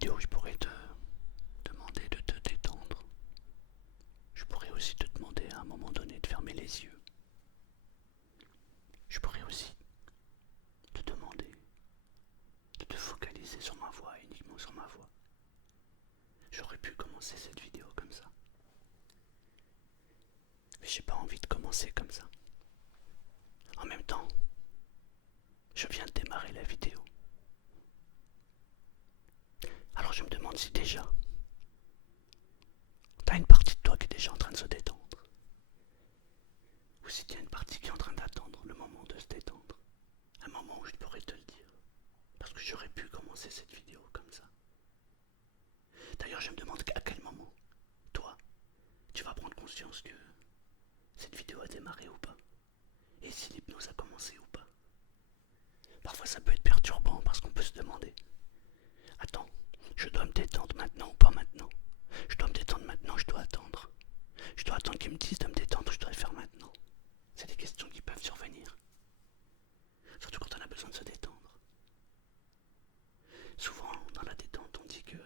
vidéo, je pourrais te demander de te détendre. Je pourrais aussi te demander à un moment donné de fermer les yeux. Je pourrais aussi te demander de te focaliser sur ma voix, uniquement sur ma voix. J'aurais pu commencer cette vidéo comme ça. Mais j'ai pas envie de commencer comme ça. En même temps, je viens de démarrer la vidéo. Alors je me demande si déjà, t'as une partie de toi qui est déjà en train de se détendre. Ou si t'as une partie qui est en train d'attendre le moment de se détendre. Un moment où je pourrais te le dire. Parce que j'aurais pu commencer cette vidéo comme ça. D'ailleurs, je me demande à quel moment, toi, tu vas prendre conscience que cette vidéo a démarré ou pas. Et si l'hypnose a commencé ou pas. Parfois ça peut être perturbant parce qu'on peut se demander, attends, je dois me détendre maintenant ou pas maintenant? Je dois me détendre maintenant, je dois attendre. Je dois attendre qu'ils me disent de me détendre ou je dois le faire maintenant. C'est des questions qui peuvent survenir. Surtout quand on a besoin de se détendre. Souvent, dans la détente, on dit que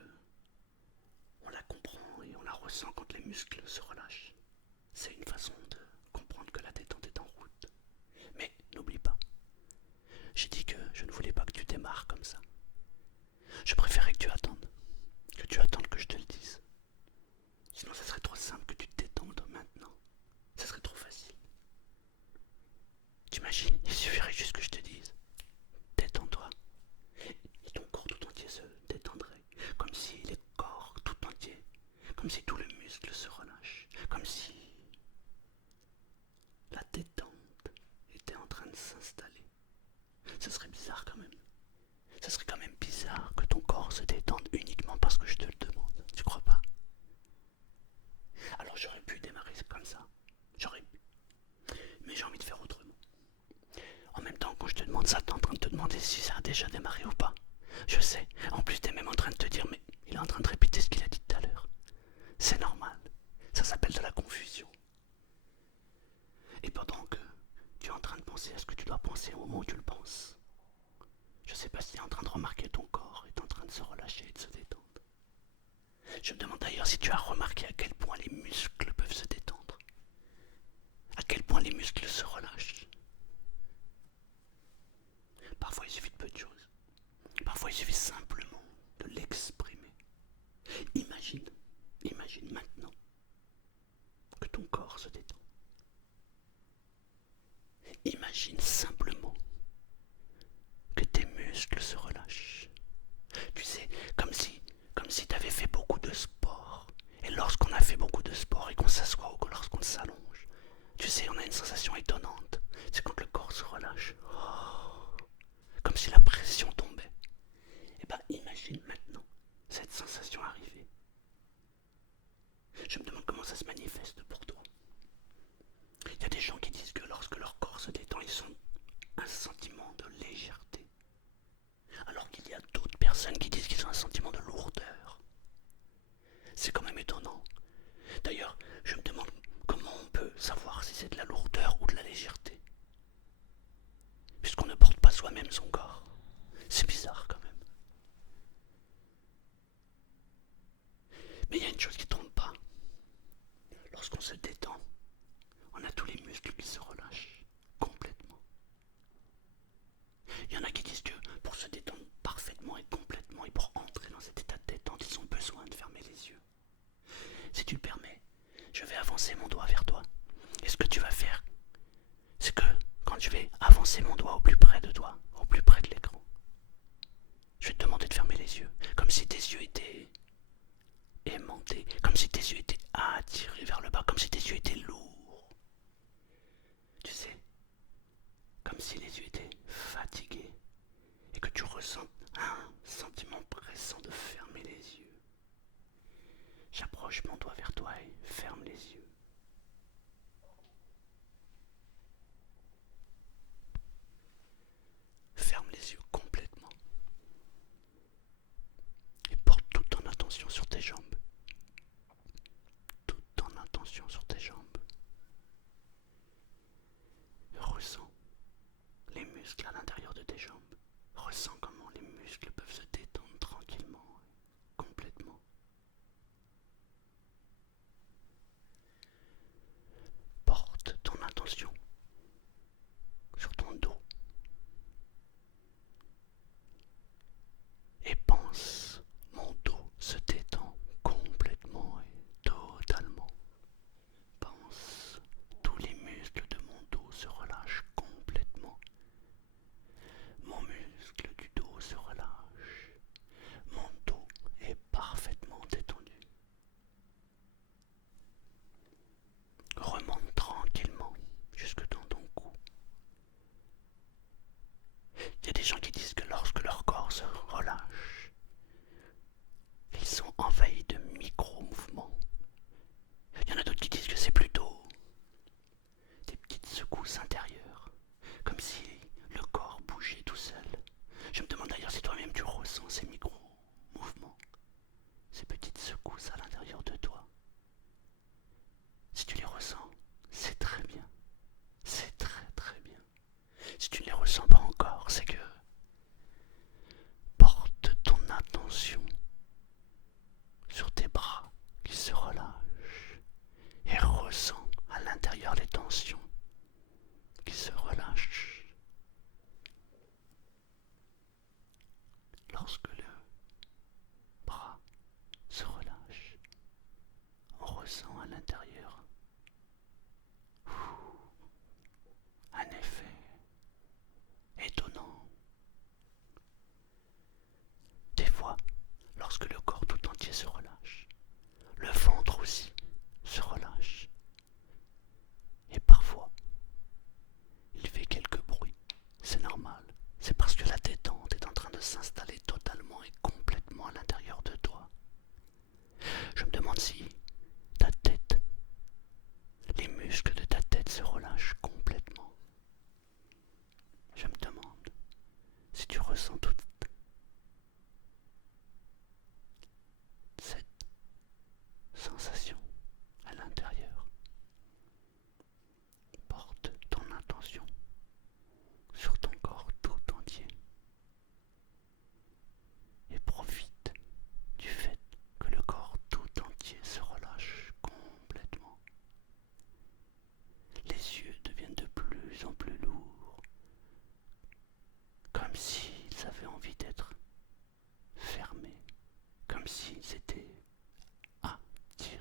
on la comprend et on la ressent quand les muscles se relâchent. C'est une façon de comprendre que la détente est en route. Mais n'oublie pas, j'ai dit que je ne voulais pas que tu démarres comme ça. Je préférais que tu attendes. Que tu attendes que je te le dise. Sinon, ça serait trop simple que tu te détendes maintenant. Ça serait trop facile. T'imagines, il suffirait juste que je te dise, détends-toi. Et ton corps tout entier se détendrait. Comme si les corps tout entiers, comme si tout le muscle se relâche. Comme si la détente était en train de s'installer. Ce serait bizarre quand même. Ce serait quand même bizarre que ton corps se détende uniquement parce que je te le demande. Tu crois pas? Alors j'aurais pu démarrer comme ça. J'aurais pu. Mais j'ai envie de faire autrement. En même temps, quand je te demande ça, t'es en train de te demander si ça a déjà démarré ou pas. Je sais. En plus, t'es même en train de te dire, mais il est en train de répéter ce qu'il a dit tout à l'heure. C'est normal. Ça s'appelle de la confusion. Et pendant que tu es en train de penser à ce que tu dois penser au moment où tu le penses, je sais pas si tu es en train de remarquer ton corps est en train de se relâcher et de se détendre. Je me demande d'ailleurs si tu as remarqué à quel point les muscles peuvent se détendre. À quel point les muscles se relâchent. Parfois il suffit de peu de choses. Parfois il suffit simplement de l'exprimer. Imagine maintenant que ton corps se détend. Imagine simplement que tes muscles se relâchent. Tu sais, comme si tu avais fait beaucoup de sport. Et lorsqu'on a fait beaucoup de sport et qu'on s'assoit ou lorsqu'on s'allonge, tu sais, on a une sensation étonnante. C'est quand le corps se relâche. Oh, comme si la pression tombait. Et ben, imagine maintenant cette sensation arriver. Je me demande comment ça se manifeste pour toi. Il y a des gens qui disent que lorsque leur corps se détend, ils ont un sentiment de légèreté. Alors qu'il y a d'autres personnes qui disent qu'ils ont un sentiment de lourdeur. C'est quand même étonnant. D'ailleurs, je me demande comment on peut savoir si c'est de la lourdeur ou de la légèreté. Puisqu'on ne porte pas soi-même son corps. C'est bizarre quand même. Mais il y a une chose qui ne trompe pas. Lorsqu'on se détend, on a tous les muscles qui se relâchent complètement. Il y en a qui disent que pour se détendre parfaitement et complètement et pour entrer dans cet état de détente, ils ont besoin de fermer les yeux. Si tu le permets, je vais avancer mon doigt vers toi. Et ce que tu vas faire, c'est que quand je vais avancer mon doigt au plus près de toi, au plus près de l'écran, je vais te demander de fermer les yeux, comme si tes yeux étaient aimantés, comme si tes yeux étaient attirés vers le bas, comme si tes yeux étaient lourds. Tu sais, comme si les yeux étaient fatigués et que tu ressens un sentiment pressant de fermer les yeux. J'approche mon doigt vers toi et ferme les yeux. Ferme les yeux complètement et porte toute ton attention sur tes jambes. Toute ton attention sur tes jambes. Ressens les muscles à l'intérieur de tes jambes. Ressens comment les muscles peuvent se détendre tranquillement. Il y a des gens qui disent que lorsque leur corps se relâche, ils sont envahis de micro-mouvements. Il y en a d'autres qui disent que c'est plutôt des petites secousses intérieures, comme si le corps bougeait tout seul. Je me demande d'ailleurs si toi-même tu ressens ces micro-mouvements, ces petites secousses à l'intérieur de toi. Si tu les ressens, c'est très bien. C'est très très bien. Si tu ne les ressens pas encore, c'est que porte ton attention sur tes bras qui se relâchent et ressens à l'intérieur les tensions qui se relâchent. Lorsque le bras se relâche, on ressent à l'intérieur un effet étonnant. Des fois, lorsque le corps tout entier se relâche, le ventre aussi se relâche. Et parfois, il fait quelques bruits. C'est normal. C'est parce que la détente est en train de s'installer totalement et complètement à l'intérieur de toi. Je me demande si ta tête, les muscles de ta tête se relâchent complètement. Je me demande si tu ressens toute cette sensation à l'intérieur. Porte ton attention sur ton corps tout entier et profite du fait que le corps tout entier se relâche complètement. Les yeux deviennent de plus en plus lourds, comme s'ils avaient envie d'être fermés, comme s'ils étaient attirés.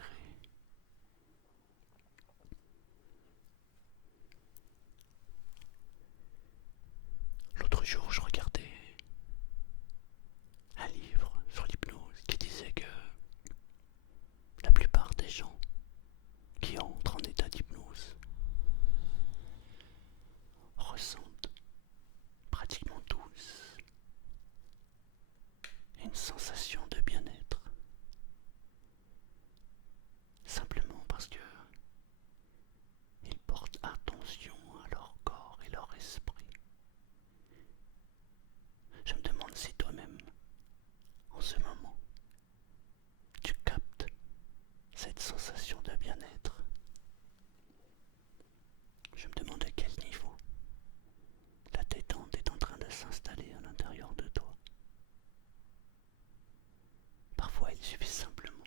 L'autre jour, je regardais un livre sur l'hypnose qui disait que la plupart des gens qui entrent en état d'hypnose ressentent pratiquement tous une sensation de bien-être, simplement parce que ils portent attention à leur corps et leur esprit. Je me demande si toi-même, en ce moment, tu captes cette sensation de bien-être. Je me demande à quel niveau la détente est en train de s'installer à l'intérieur de toi. Parfois, il suffit simplement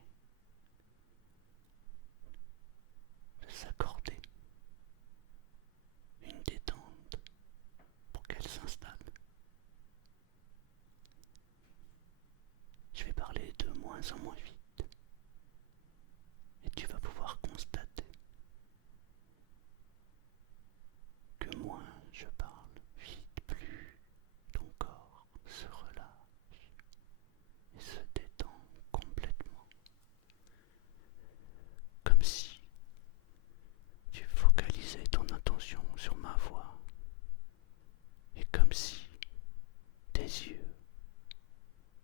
de s'accorder une détente pour qu'elle s'installe. Je vais parler de moins en moins vite et tu vas pouvoir constater que moins je parle vite, plus ton corps se relâche et se détend complètement, comme si tu focalisais ton attention sur ma voix et comme si tes yeux,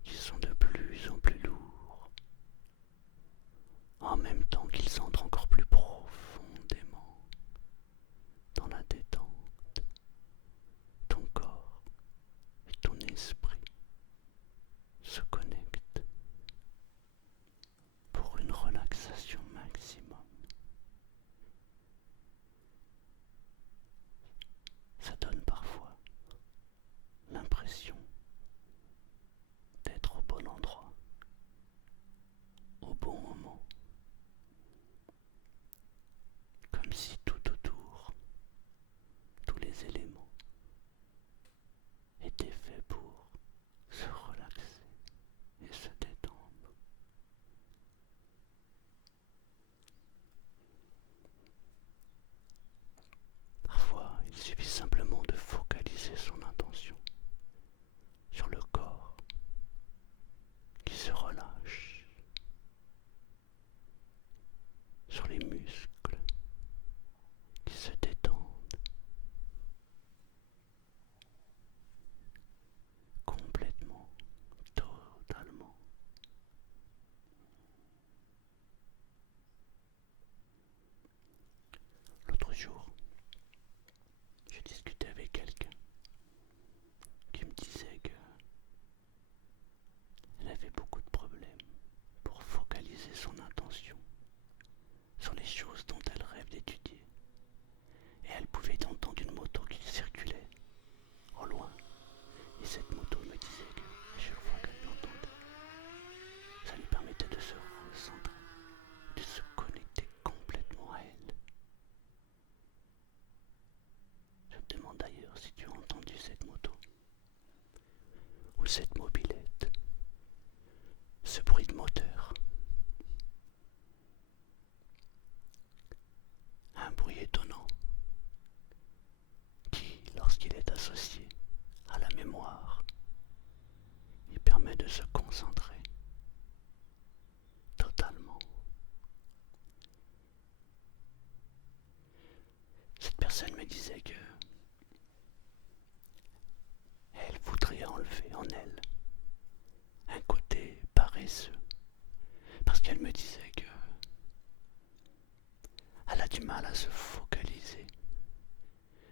qui sont de plus en plus lourds, cette mobilette, ce bruit de moteur. Un bruit étonnant qui, lorsqu'il est associé à la mémoire, il permet de se concentrer totalement. Cette personne me disait que elle voudrait enlever en elle un côté paresseux, parce qu'elle me disait que elle a du mal à se focaliser,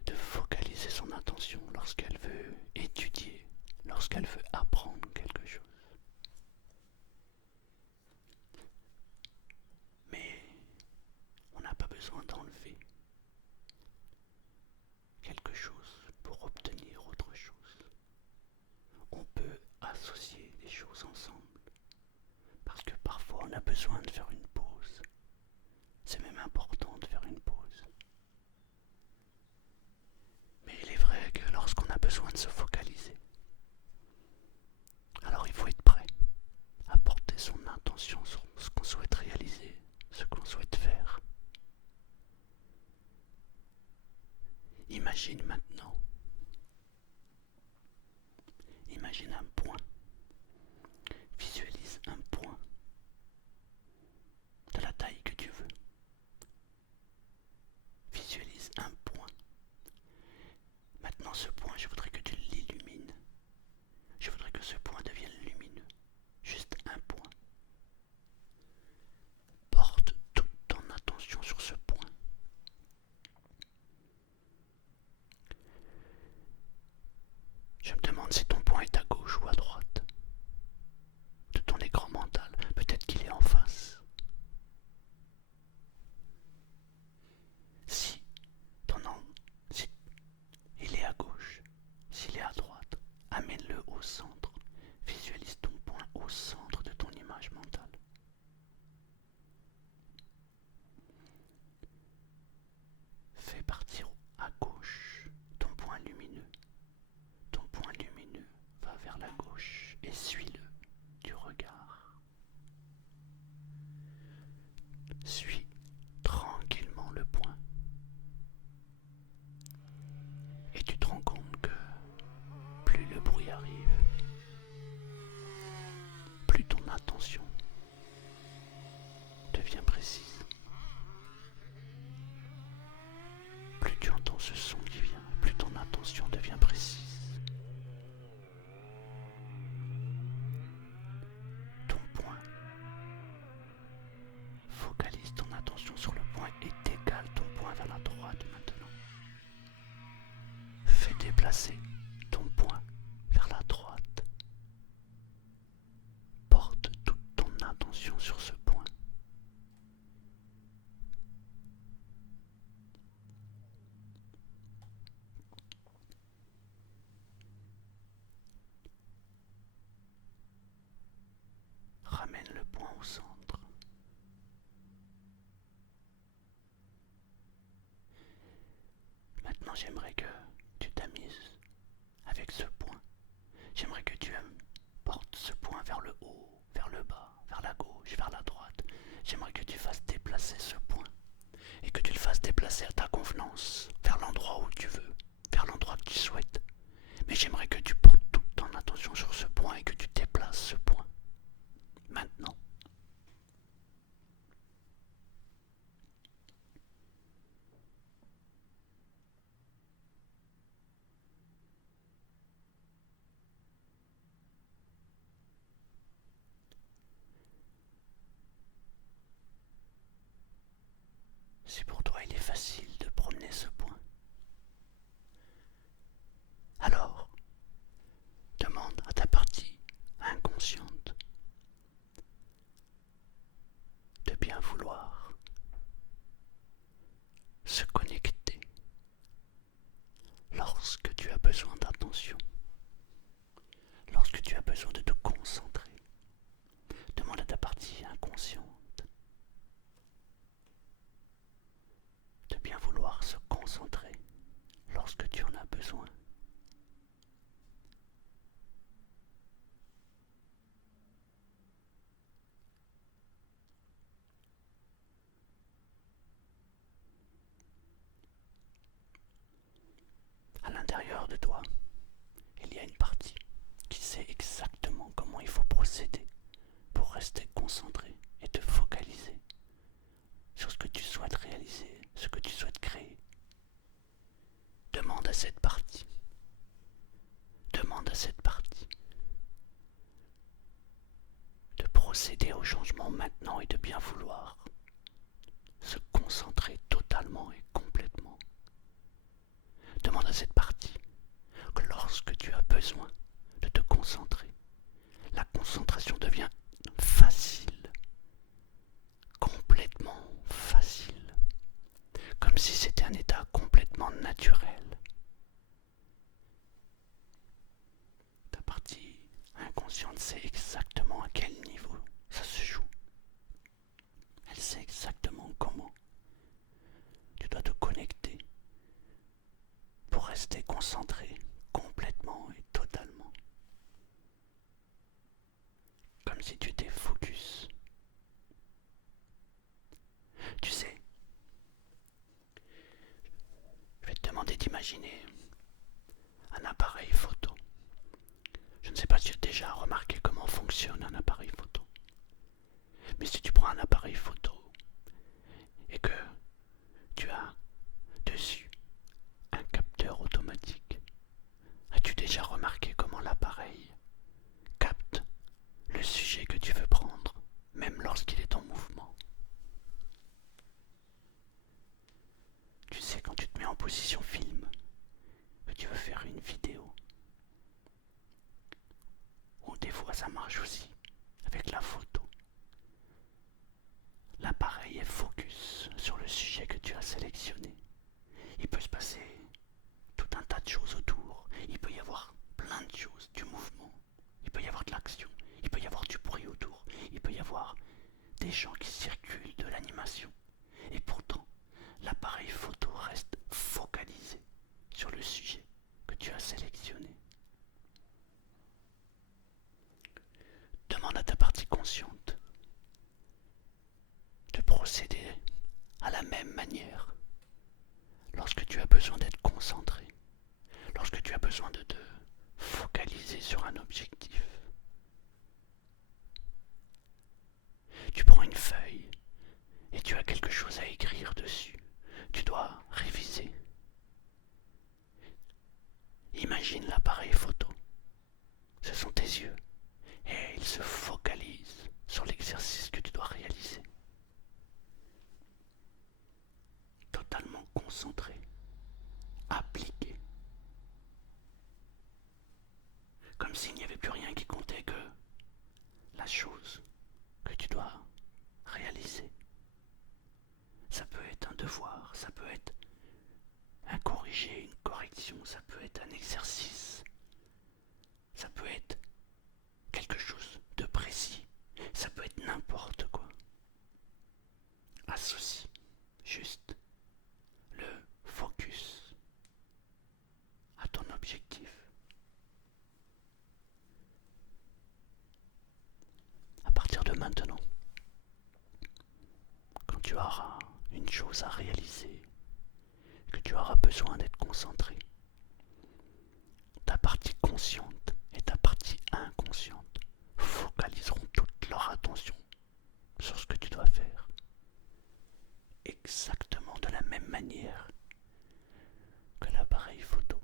de focaliser son attention lorsqu'elle veut étudier, lorsqu'elle veut apprendre quelque chose. Mais on n'a pas besoin d'enlever quelque chose pour obtenir autre chose. On peut associer les choses ensemble, parce que parfois on a besoin de faire une pause. C'est même important de faire une pause. Mais il est vrai que lorsqu'on a besoin de se focaliser, alors il faut être prêt à porter son attention sur ce qu'on souhaite réaliser, ce qu'on souhaite faire. Imagine maintenant, imagine un point, visualise un point de la taille que tu veux. Visualise un point. Maintenant ce point, je voudrais que tu l'illumines. Je voudrais que ce point devienne lumineux. Juste un point. Porte toute ton attention sur ce point. Je me demande si ton point est à gauche ou à droite de ton écran mental. Peut-être qu'il est en face. Si si il est à gauche, s'il est à droite, amène-le au centre. Visualise ton point au centre de ton image mentale. Fais partir à gauche ton point lumineux. Ton point lumineux va vers la gauche et suis-le du regard. Suis tranquillement le point. Et tu te rends compte que plus le bruit arrive, plus ton attention devient précise. Plus tu entends ce son qui vient, plus ton attention devient précise. Ton point, focalise ton attention sur le point et décale ton point vers la droite maintenant. Fais déplacer ton point vers la droite. Porte toute ton attention sur ce point. Ramène le point au centre. Maintenant, j'aimerais que tu t'amuses avec ce point. J'aimerais que tu portes ce point vers le haut, vers le bas, vers la gauche, vers la droite. J'aimerais que tu fasses déplacer ce point et que tu le fasses déplacer à ta convenance, vers l'endroit où tu veux, vers l'endroit que tu souhaites. Mais j'aimerais que tu portes toute ton attention sur ce point et que tu déplaces ce point. Maintenant. Si pour toi il est facile de promener ce point, alors demande à ta partie inconsciente de bien vouloir se connecter lorsque tu as besoin d'attention, lorsque tu as besoin de te concentrer. Demande à ta partie inconsciente de bien vouloir se concentrer toi, il y a une partie qui sait exactement comment il faut procéder pour rester concentré et te focaliser sur ce que tu souhaites réaliser, ce que tu souhaites créer. Demande à cette partie, demande à cette partie de procéder au changement maintenant et de bien vouloir se concentrer totalement et complètement. Demande à cette partie que lorsque tu as besoin de te concentrer, la concentration devient facile, complètement facile, comme si c'était un état complètement naturel. Ta partie inconsciente sait exactement à quel niveau ça se joue. Elle sait exactement comment tu dois te connecter pour rester concentré complètement et totalement. Comme si tu étais focus. Tu sais, je vais te demander d'imaginer un appareil photo. Je ne sais pas si tu as déjà remarqué comment fonctionne un appareil photo. Mais si tu prends un appareil photo et que tu as dessus un capteur automatique, as-tu déjà remarqué comment l'appareil capte le sujet que tu veux prendre, même lorsqu'il est en mouvement? Tu sais, quand tu te mets en position film, que tu veux faire une vidéo, ou des fois ça marche aussi avec la photo. L'appareil est focus sur le sujet que tu as sélectionné. Il peut se passer tout un tas de choses autour. Il peut y avoir plein de choses, du mouvement. Il peut y avoir de l'action. Il peut y avoir du bruit autour. Il peut y avoir des gens qui circulent, de l'animation. Et pourtant, l'appareil photo reste focalisé sur le sujet que tu as sélectionné. Demande à ta partie consciente de procéder à la même manière lorsque tu as besoin d'être concentré, lorsque tu as besoin de te focaliser sur un objectif. Tu prends une feuille et tu as quelque chose à écrire dessus. Tu dois réviser. Imagine l'appareil photo. Ce sont tes yeux et ils se focalisent sur l'exercice que tu dois réaliser. Totalement concentré, appliqué. Comme s'il n'y avait plus rien qui comptait que la chose que tu dois réaliser. Ça peut être un devoir, ça peut être un corrigé, une correction, ça peut être un exercice, ça peut être quelque chose de précis, ça peut être n'importe quoi. Associe juste le focus à ton objectif. À partir de maintenant, quand tu auras une chose à réaliser, que tu auras besoin d'être concentré, ta partie consciente et ta partie inconsciente focaliseront toute leur attention sur ce que tu dois faire. Exactement de la même manière que l'appareil photo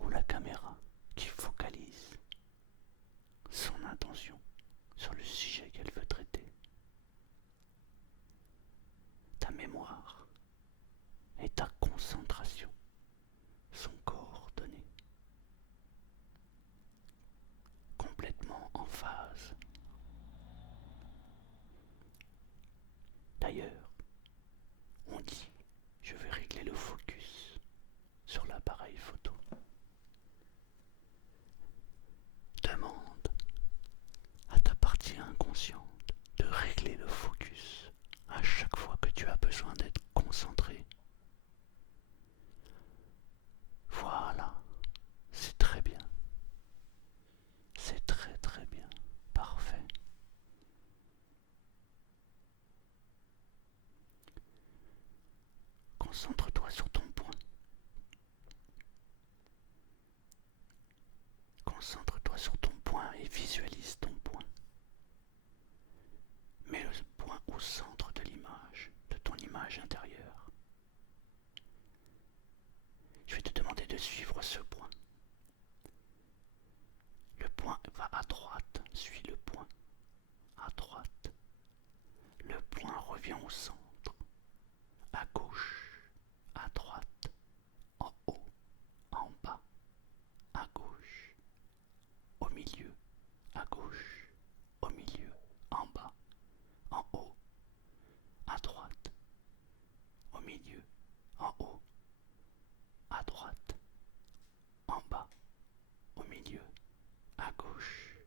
ou la caméra qui focalise son attention sur le sujet qu'elle veut traiter. Ta mémoire et ta concentration sont coordonnées, complètement en phase. D'ailleurs, on dit je vais régler le focus sur l'appareil photo. Demande à ta partie inconsciente de régler le focus à chaque fois que tu as besoin d'être concentré. Voilà, c'est très bien. C'est très très bien. Parfait. Concentre-toi sur ton point. concentre sur ton point et visualise ton point. Mets le point au centre de l'image, de ton image intérieure. Je vais te demander de suivre ce point. Le point va à droite, suis le point. À droite. Le point revient au centre. À gauche, à droite, en haut, en bas, à gauche, au milieu, à gauche, au milieu, en bas, en haut, à droite, au milieu, en haut, à droite, en bas, au milieu, à gauche.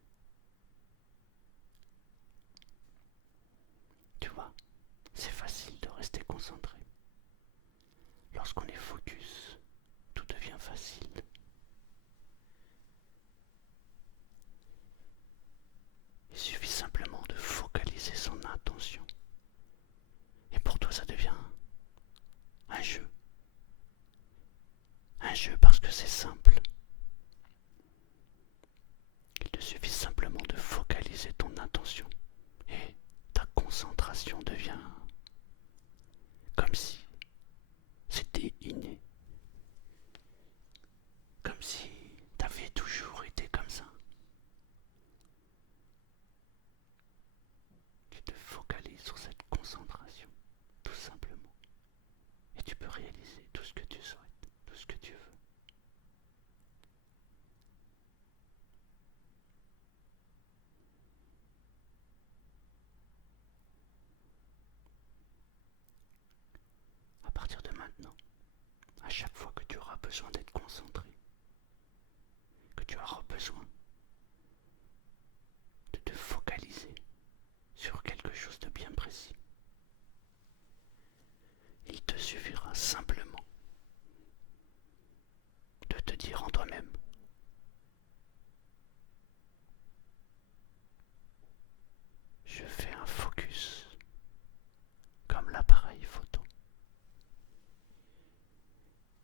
Tu vois, c'est facile de rester concentré. Lorsqu'on est focus, tout devient facile. Il suffit simplement de focaliser son attention. Et pour toi, ça devient un jeu. Un jeu parce que c'est simple. Il te suffit simplement de focaliser ton attention. Et ta concentration devient comme si c'était inné. Comme si t'avais toujours été comme ça. Tu te focalises sur cette concentration, tout simplement. Et tu peux réaliser tout ce que tu souhaites, tout ce que tu veux. À partir de maintenant, à chaque fois que tu auras besoin d'être concentré, que tu auras besoin de te focaliser sur quelque chose de bien précis, il te suffira simplement de te dire en toi-même: je fais un focus comme l'appareil photo.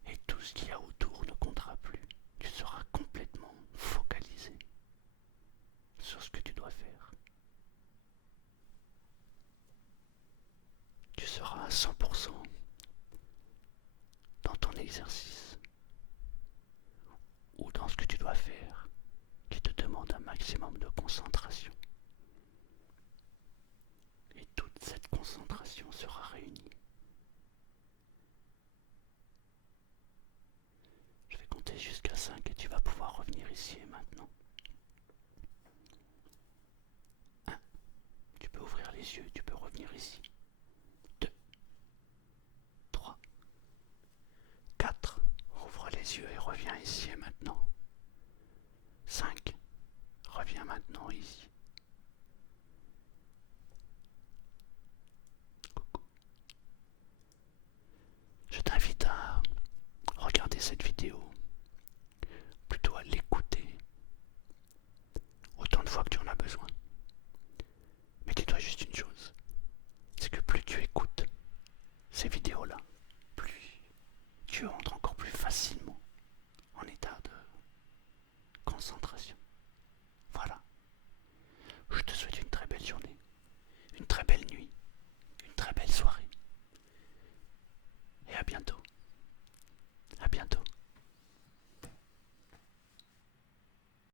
Et tout ce qu'il y a autour ne comptera plus. Tu seras complètement focalisé sur ce que tu dois faire. Tu seras à 100% dans ton exercice ou dans ce que tu dois faire qui te demande un maximum de concentration. Et toute cette concentration sera réunie. Je vais compter jusqu'à 5 et tu vas pouvoir revenir ici et maintenant. 1. Tu peux ouvrir les yeux, tu peux revenir ici. 2. 3. 4. Ouvre les yeux et reviens ici et maintenant. 5. Reviens maintenant ici. Coucou. Je t'invite à regarder cette vidéo, plutôt à l'écouter autant de fois que tu en as besoin. Mais dis-toi juste une chose, c'est que plus tu écoutes ces vidéos-là, plus tu entres encore plus facilement en état de concentration.